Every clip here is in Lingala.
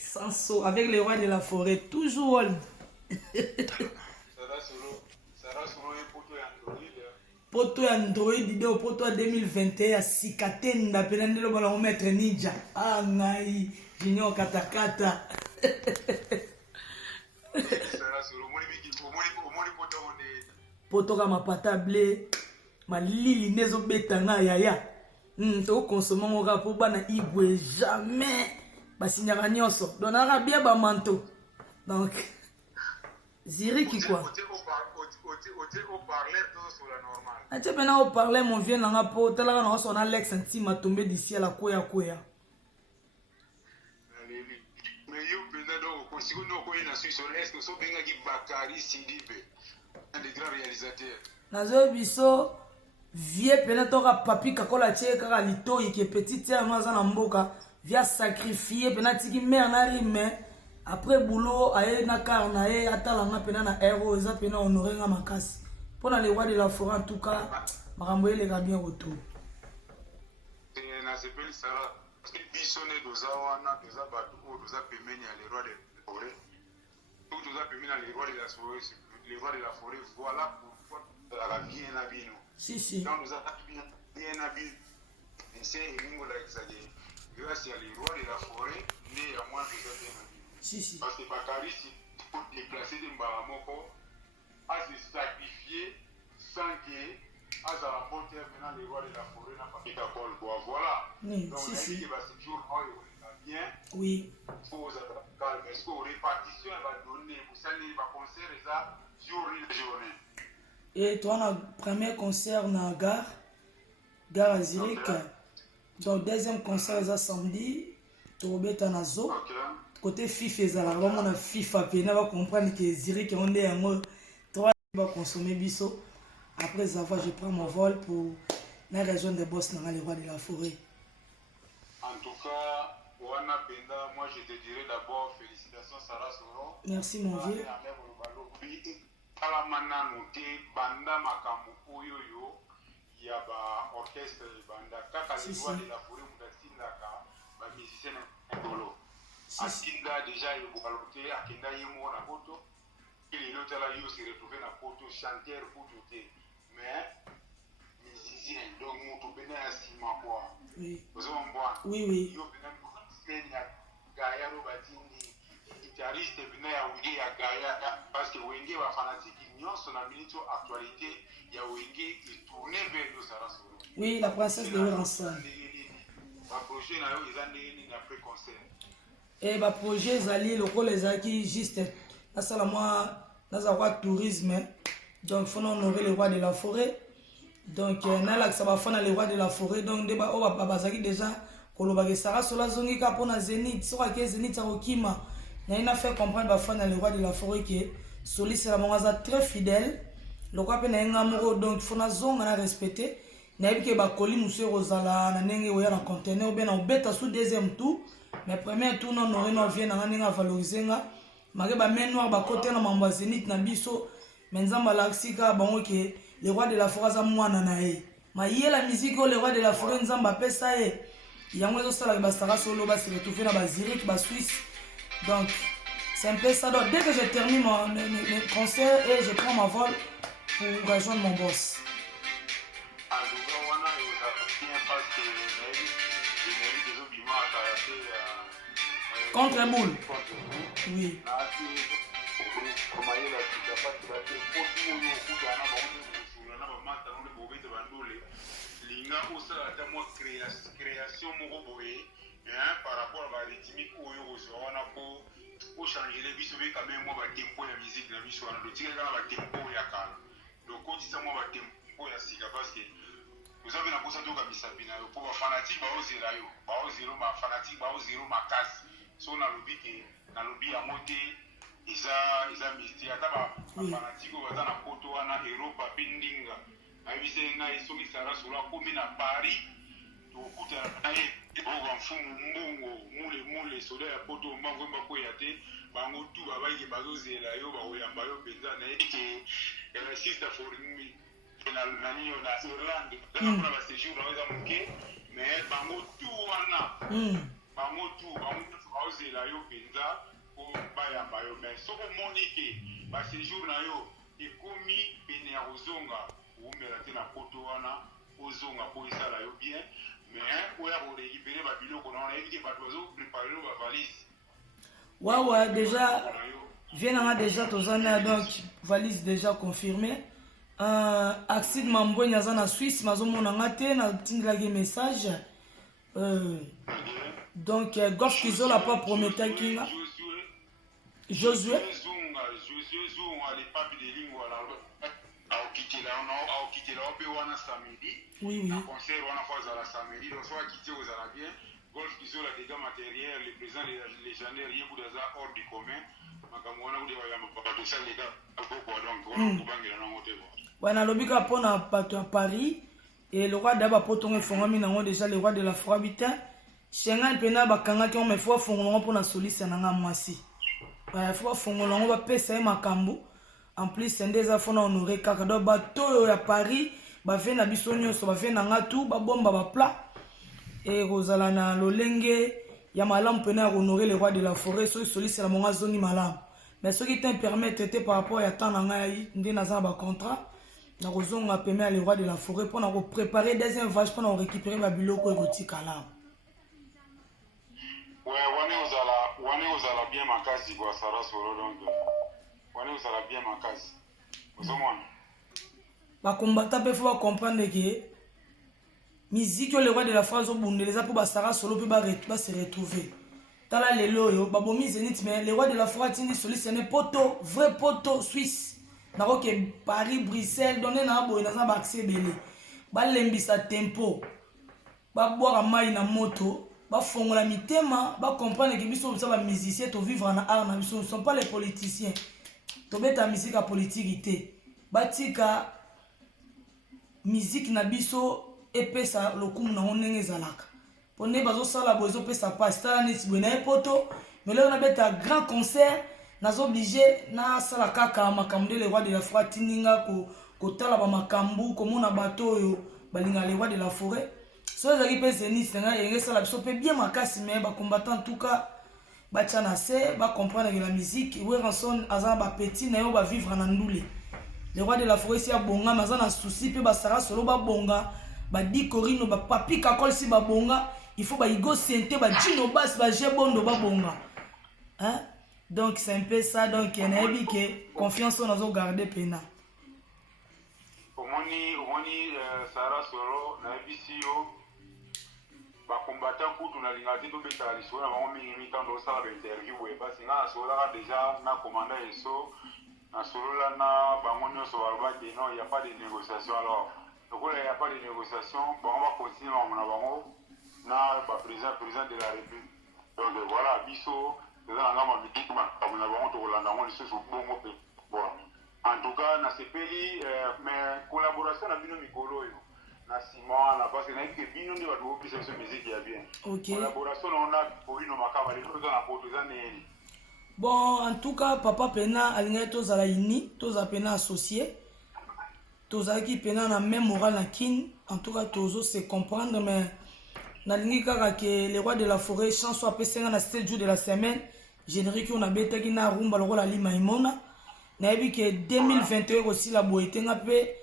Sanso avec les rois de la forêt, toujours. Poto ya Android de poto ya 2021 sikatenda pena ndelo bala o maître ninja. Ah ngai Junior katakata. Poto kama pata blé malili nezo beta na yaya. To consommer ngo ka po bana igwe jamais basinyaka nyonso. Donaka bien ba manteau. Donc Ziriki quoi. Tu peux pas parler mon vieux nanga po tala na son Alex Antima tombé d'ici à la koya koya. Mais yo pena donc ko siko no ko ina Suisse est que so benga ki Bakari Sidibe un des grands réalisateurs. Nazo biso vieux pena toka papi kakola tche kaka litoi qui est petite terre noza na mboka via sacrifier pena tiki mère na rime après boulot aye na karna e atala nga pena na héros eza pena honorer nga makasi. Pour les rois de la forêt en tout cas, Maramboye les a bien retour. Et na sepeli sara bisone dozawana doza batu o doza pemeni ya les rois de la forêt. Tout doza pemeni ya les rois de la forêt, les rois de la forêt voilà pourquoi la bien na bino. Si. Dans doza bien na bino. C'est ningo la exagé. Grâce à les rois de la forêt, né à moins de bien na bino. Si. Parce que Bakari si pour déplacer des baramoko à se sacrifier sans que à sa porte maintenant les rois de la forêt n'a pas fait d'accord quoi voilà. Oui, donc si. Il va se dire bien oui faut calme est-ce que répartition va donner vous savez va concert ça journée et toi on a premier concert na gare à Zurich donc deuxième concert ça samedi tobeta na zo côté FIFA ezala vraiment na FIFA pena va comprendre que Zurich on est en va consommer biso. Après ça va, je prends mon vol pour la région de Boss dans les rois de la forêt. En tout cas, Wana Penda, moi je te dirais d'abord félicitations Sarah Soro. Merci mon vieux. Alamana noté banda makambo oyo yo ya ba orchestre banda kaka les rois de la forêt mudatinda ba musicien ndolo. Atinda déjà yo bokalote akenda yemo na boto. Il est là, il s'est retrouvé dans le poteau, chanteur pour tout. Mais, musicien, donc, mon tout bénin à Simon, quoi. Oui. Vous avez boire. Oui. Il y a Gaïa Robatini, guitariste, bénin à Wenge, à Gaïa, parce que Wenge va fanatique, il y a son amitié actualité, il y a Wenge qui tournait vers nous, Sarah Soro. Oui, la princesse de Ransan. Le projet, il y a un après-concert. Et le projet, Zali, le rôle est acquis juste. Là, moi, dans un tourisme, donc il faut honorer les rois de la forêt. Donc, ça va faire les rois de la forêt. Donc, on va déjà, Kolobage Sarah, Sola Zongi Kapona Zénith, Sora Zénith Arokima. Il a fait comprendre les rois de la forêt que Solis c'est la mongaza très fidèle. Le roi peut n'a amoureux, donc il faut na zone à respecter. Il a dit que Bakoli Moussé Rosala, Nanenge Oya na conteneur, bien en bête sous deuxième tour. Mais premier tour, non, on vient à valoriser. Mareba main noir ba côté na mamba Zénith na biso menzamba laxika bango ke les rois de la forêt za mwana na e ma yé la musique les rois de la forêt nzamba pesa e yango zo sala ba Sarah Solo ba se retrouver na ba Zurich ba Suisse donc c'est un peu ça donc dès que je termine mon concert et je prends ma vol pour rejoindre mon boss. Contre un boule. Oui. Création par rapport à la rythmique pour changer les bisous quand même moi tempo la musique la musique on le tire dans la tempo ya kana donc quand ça moi tempo ya sika parce que vous avez la cosa toka bisapina pour ba fanatique ba ozela yo ba ozelo ma fanatique ba ozelo makasi so na lobi ke na lobi ya moté isa mystique ata ba fanatique baza na poto wana Europe bindinga ayise nga isoki Sarah Solo komi na Paris to kuta na ye ogo mfumu mbongo mule soda ya poto mbango mbako ya te bango tu babaye bazozela yo ba oyamba yo penza na eke ya sister for me na Irlande dans la séjour dans les amours mais bango tu wana bango tu baozela yo mpenza po bayamba yo mais soki omoni ke baséjour na yo ekomi pene ya kozonga oumela te na poto wana ozonga po esala yo bien mais oya korécupere babiloko na wana yebi ke bato bazoprépare yo bavalise ouais déjà viens déjà tozana donc valise déjà confirmé Axid Mamboué naza na Suisse mazomona ngate na tindelaki message donc Golf Kizola pas promettait kinga Josué oui oui concert wana fois à la samedi donc soit quitter aux bien Golf Kizola dégâts matériels les présents légendaires rien pour des hors du commun makamona ku de ya mapato ça les gars beaucoup donc on kubangela na moto wana lobika pona pato à Paris et le roi d'aba potongo fongami nango déjà le roi de la forêt habitant Shengan pena bakanga ki on me faut fongolongo pona solisa nanga mwasi ba faut fongolongo ba pesa e makambo en plus ndeza fona honorer kaka do bato ya Paris ba vient na biso nyonso ba vient nanga tout ba bomba ba plat et rozala na lolenge ya malam pena honorer le roi de la forêt so solisa la monga zoni malam mais ce qui te permet était par rapport à temps nanga ndi naza ba contrat na kozonga pena le roi de la forêt pour na préparer deuxième vache pour na récupérer ba biloko erotika là. Ouais, wane ozala bien makasi kwa Sara Solo donc wane ozala bien makasi ozomona ba combattant pe faut comprendre que musique le roi de la France obundeleza pour ba Sara Solo pe ba se retrouver tala lelo yo ba bomi zenit mais le roi de la France tindi soliste ne poto vrai poto suisse na que Paris Bruxelles donner na boy na ba accès belé ba lembisa tempo ba boire mai na moto ba fongola mitema ba comprendre que biso ça ba musicien to vivre en art na biso ne sont pas les politiciens to beta musique à politique té ba tika musique na biso epesa lokumu na onenge zalaka pone bazo sala bozo pesa pas tala neti bwe na poto mais là on a beta grand concert nazo obligé na sala kaka makambo de le roi de la forêt tininga ko tala ba makambu ko mona bato yo balinga le roi de la forêt. So ezaki pe zenith nga yengesa la biso pe bien makasi mais ba combattant en tout cas ba tchana se ba comprendre que la musique we ranson azan ba petit na yo ba vivre na ndule le roi de la forêt si a bonga maza na souci pe ba Sara Solo ba bonga ba di korino ba papi kakol si ba bonga il faut ba igo sente ba dino bas ba jebondo ba bonga hein donc c'est un peu ça donc na ebi que confiance on azo garder pena omoni Sara Solo na ebisio ba combattant kutu na lingati to betala lisolo na bango mingi mitando osala ba interview we basi nga nasololaka déjà na commanda eso nasolola na bango nyonso balobaki non il y a pas de négociation alors lokola il y a pas de négociation bango bakontinue na bango na président de la république donc voilà biso eza na ngamba mitiki makambo na bango tokolanda yango lisusu bongo mpe bon en tout cas nasepeli mais collaboration na bino mikolo oyo na Simon na parce que na que bino ndi bato opisa biso musique ya bien collaboration on a pour une makama les choses na poto za neni bon en tout cas papa pena alinga tozala ini toza pena associé tozaki pena na même moral na kin en tout cas tozo se comprendre mais nalingi kaka que le roi de la forêt chanson apesenga na 7 jours de la semaine générique on a betaki na rumba lokola lima imona na yebi que 2021 aussi la boetenga pe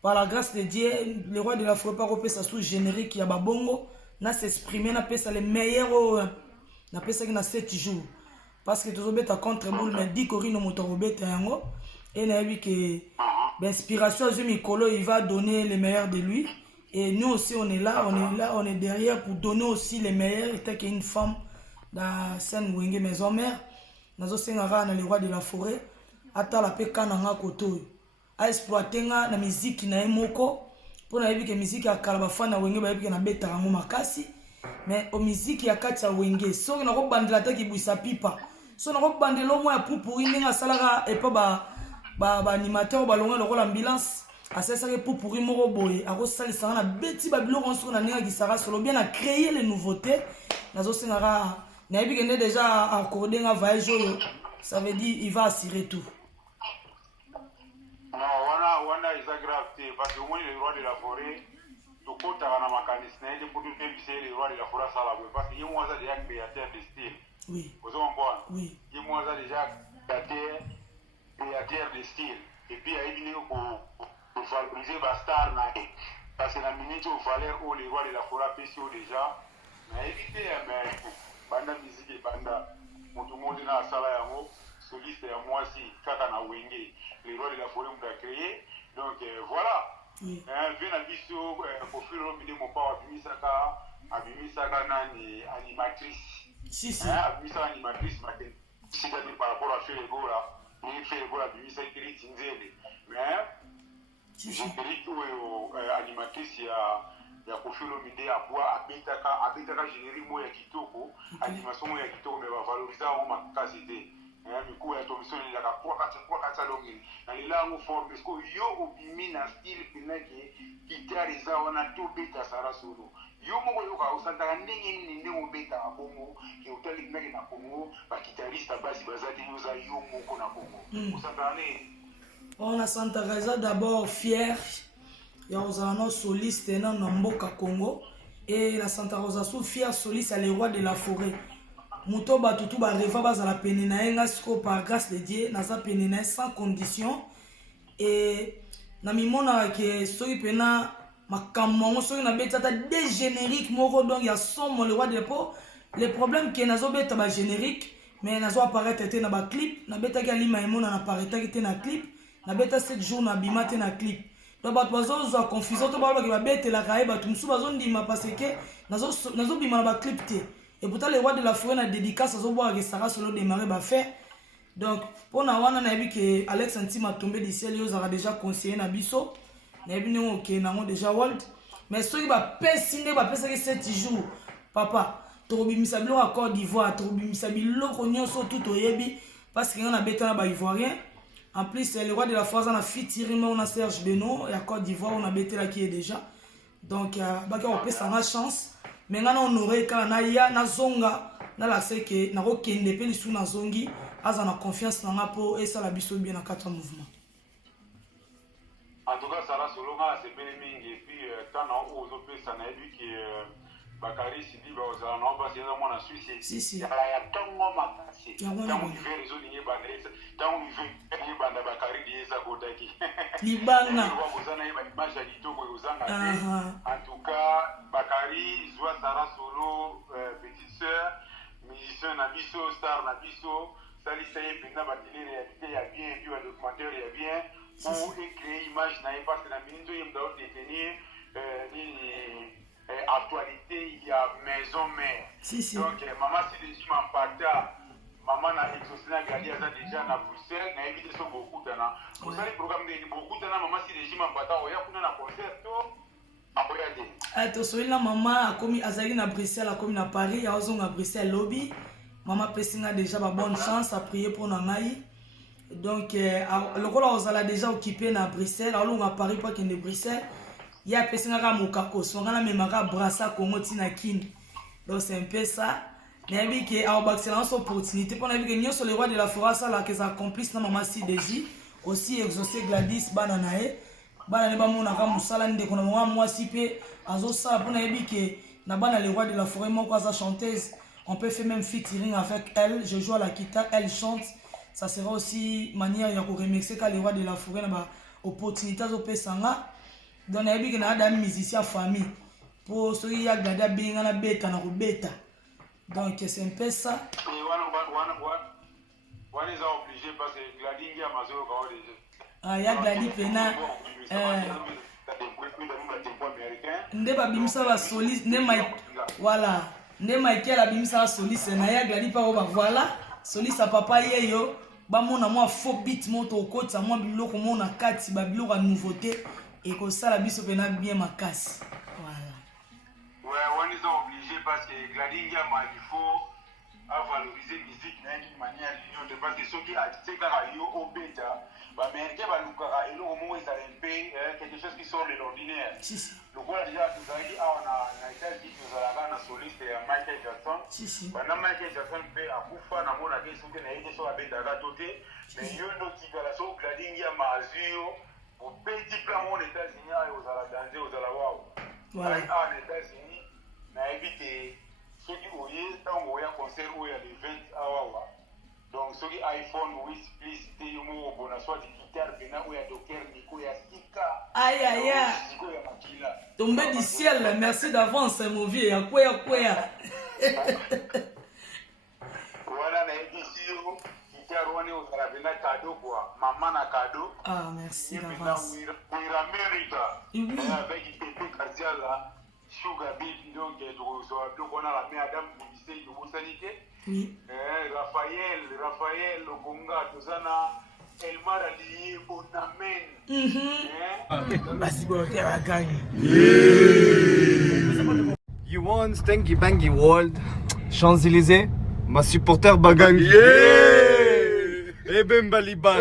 par la grâce de Dieu le roi de la forêt pas repesa sous générique ya babongo na s'exprimer na pesa les meilleurs na pesa ki na 7 jours parce que tozo beta contre boule mais dit korino moto robeta yango et na yebi que l'inspiration à Mikolo il va donner les meilleurs de lui et nous aussi on est là on est derrière pour donner aussi les meilleurs et tant qu'une femme dans scène wenge maison mère nazo sengara na le roi de la forêt ata la pe kananga koto a exploiter nga na musique na emoko pour na yebi que musique ya kala bafana wenge ba yebi que na beta rango makasi mais o musique ya kacha wenge so na ko bandela ta ki buisa pipa so na ko bandela mo ya pupuri ndinga salaka et pas ba animateur ba longa lokola ambulance asesa ke pupuri moko boye ako salisa na beti ba biloko nso na ninga ki Sara Solo bien à créer les nouveautés nazo sengara na yebi que déjà accordé nga voyage ça veut dire il va assurer tout. Non, wana is grave parce que moi le roi de la forêt to kota na makanisi na ile pour tout bien le roi de la forêt ça la parce que yemo za déjà créateur de style Oui. Vous comprenez? Oui. Et moi, ça déjà, créateur de style. Et puis, il y a pour valoriser la star. Parce que la minute où valeur où les rois de la forêt PCO déjà, mais évitez, mais, banda musique et banda, tout le monde dans la salle à moi, soliste à moi aussi, kaka na wenge, les rois de la forêt ont créé. Donc, voilà. Oui. Bien à biso, pour faire le mon père, Abimisaka nani animatrice. Si, si. Abimisaka animatrice, c'est-à-dire par rapport à faire le go là, il fait le go là, Abimisaka qui est tinzele. Mais, Si, si. j'ai créé animatrice ya kofilo mide abwa abetaka générique mo ya kitoko, animation mo ya kitoko mais va valoriser au makasi te. Miku ya tomission il a kwa kata longi. Na lila ngo forme parce que yo obimi na style pinaki guitare za wana to beta sara solo. Yo moko yo ka usantaka ndenge nini ndenge obeta bongo ke utali pinaki na Congo ba guitariste basi bazati yoza yo moko na Congo. Usantaka ne On a Santa Rosa d'abord fier. Il y a un soliste dans Mboka Congo. Et la Santa Rosa sous fier soliste à les rois de la forêt. Muto batutu ba reva baza la penina enga siko par grâce de Dieu naza penina sans condition. Et na mimona ke soki pena makambo soki na betata des génériques moko donc ya somo le roi de po. Le problème que nazo beta ba générique mais nazo apparaître te na ba clip na beta ki alima emona na apparaître te na clip. Na beta 7 jours na bimate na clip. Donc bato bazo confusion to baloba ke ba bete la kaye bato musu bazo ndima parce que nazo bima na ba clip te. Et pourtant les rois de la forêt na dédicace azo boire que Sarah solo démarrer ba faire. Donc pour na wana na yebi que Alex Antima tombé du ciel yo a déjà conseillé na biso. Na yebi ngo OK nango déjà world. Mais soki ba pesinde ba pesa que 7 jours. Papa, to bimisa bilo à Côte d'Ivoire, to bimisa bilo nyonso tout oyebi parce que on a beta na ba ivoirien. En plus, le roi de la forêt, on a featuring, on a Serge Beno, et à Côte d'Ivoire, on a bêté là qui est déjà. Donc, on peut ça chance. Mais on aurait quand on a ya na zonga, na la c'est que na rokende pe lisu na zongi, as on a confiance dans la peau et ça la biso bien dans quatre mouvements. En tout cas, ça va solo nga c'est bien mingi et puis tant on ose pe ça na ebi qui Bakary Sidi ba ozala na ba c'est dans mon Suisse. Si si. Ya tongo makasi. Tant on fait réseau ni ba neza, tant on fait ni ba na Bakary dieza kodaki. Libanga. En tout cas, Bakary, Zoua Sarah Solo, petite sœur, musicien Nabiso, star Nabiso, Sali Saye, Pina Batili, réalité, il y a bien, et puis un documentaire, il y a bien, pour créer image, parce que la minute où il y a détenir actualité, il y a maison mère. Donc, maman, si les gens m'en partent, maman na exaucé na gadi aza déjà na Bruxelles na évité so beaucoup dana vous savez programme de beaucoup dana maman si régime en bata oya kuna na concert to akoya de to soina maman akomi azali na Bruxelles akomi na Paris ya ozonga na Bruxelles lobby maman pesinga déjà ba bonne chance à prier pour na ngai donc le rôle ozala déjà occupé na Bruxelles alonga à Paris pas que de Bruxelles ya pesinga ka mokako songa na memaka brassa Congo tina kin donc c'est un peu ça. Nabi que a excellence opportunité pour nabi que nyo sur les rois de la forêt ça là que ça accomplisse na maman Sideji aussi exaucer Gladys bananae bana ne ba mona ka musala ndeko na moi si pe azo ça pour nabi que na bana les rois de la forêt moko sa chanteuse on peut faire même featuring avec elle je joue à la guitare elle chante ça sera aussi manière ya ko remixer ka les rois de la forêt na ba opportunité zo pesanga donc nabi que na da musicien famille pour ceux qui a gardé bien na beta na ko beta. Donc c'est un peu ça. Et on est obligé parce que Gladys a mazoro quand déjà. Ah ya Gladys pena nde ba bimisa ba soliste nde mai voilà nde Michael abimisa soliste na ya Gladys pa ba voilà soliste papa yeyo ba mona moi faux beat moto okotsa moi biloko mona kati ba biloko ya nouveauté et ko sala biso pena bien makasi. Ouais, on est obligé parce que Gladys il faut valoriser la musique d'une manière différente parce que ceux qui ont au bêta, mais qui va et le moment où ils allaient quelque chose qui sort de l'ordinaire. Le quoi déjà, vous avez dit, on a été dit que vous avez un soliste Michael Jackson. Pendant Michael Jackson fait à Koufa, on a mon avis sur que n'a été sur la bêta à côté, mais il y a une autre qui va la sauver Gladys ma azur au petit plan aux États-Unis, aux Aladans, aux Alawaou. En États-Unis, na évité soki oye ntango oya concert oyo ya le 20 awawa donc soki iphone wisplus te yo moko bona soit guitare pena oyo ya docker niko ya sika aya siko ya makila tombé du ciel merci d'avance mon vieux ya kwea wana nayebisi yo guitare wana ozala pena cadeau quoi mama na cadeau ah merci d'avance America oui avec Pepe Kaziala Sugar Baby donc tokozwa biloko wana la mère Adam Bibisei tobosani te oui Raphaël Lokonga tozana Elmar Aliye Bonamen basi bote baganye You want Stanky Bangy World Champs-Élysées ma supporter Bagangi. Eh ben Baliban.